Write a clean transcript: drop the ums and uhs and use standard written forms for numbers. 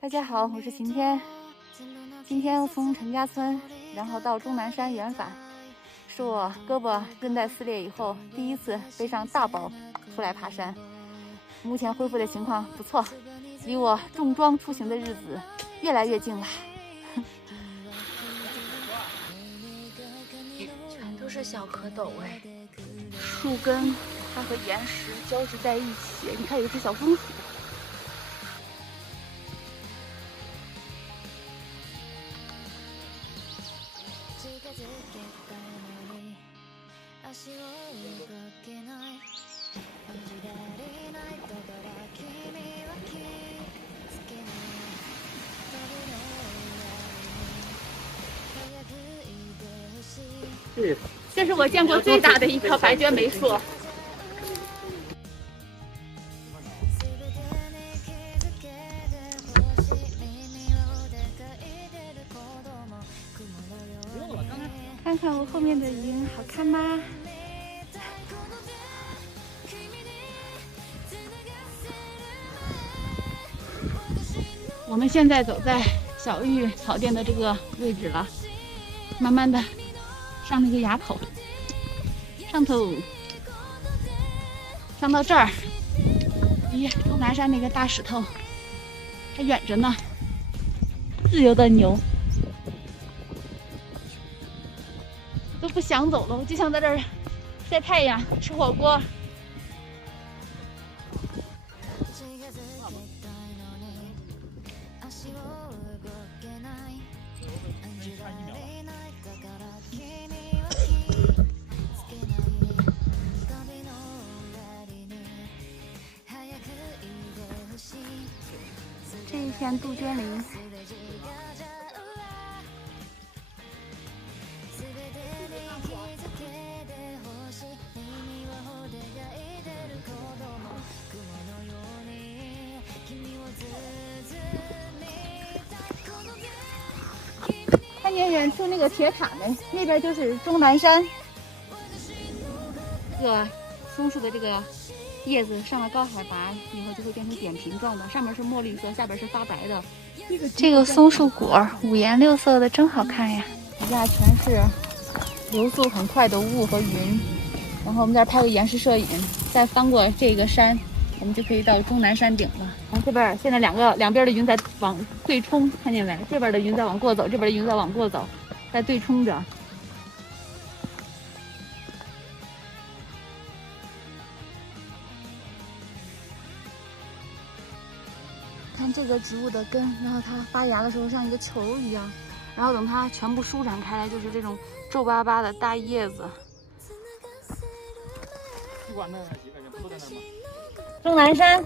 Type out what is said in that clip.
大家好，我是晴天。今天从陈家村，然后到终南山远返，是我胳膊韧带撕裂以后第一次背上大包出来爬山。目前恢复的情况不错，离我重装出行的日子越来越近了。全都是小蝌蚪哎，树根它和岩石交织在一起，你看有一只小松鼠。这是我见过最大的一棵白鹃梅树。看看我后面的云，好看吗？我们现在走在小玉草甸的这个位置了，慢慢的上那个崖口，上头，上到这儿，离终南山那个大石头还远着呢。自由的牛，都不想走了，我就想在这儿晒太阳，吃火锅。这一片杜鹃林，看见远处那个铁塔没？那边就是终南山。这个松树的这个叶子上了高海拔以后就会变成扁平状的，上面是墨绿色，下边是发白的。这个松树果五颜六色的，真好看呀！底下全是流速很快的雾和云，然后我们在这拍个延时摄影，再翻过这个山，我们就可以到终南山顶了。然后这边现在两边的云在往对冲，看见没？这边的云在往过走，这边的云在往过走，在对冲着。看这个植物的根，然后它发芽的时候像一个球一样，然后等它全部舒展开来，就是这种皱巴巴的大叶子。终南山。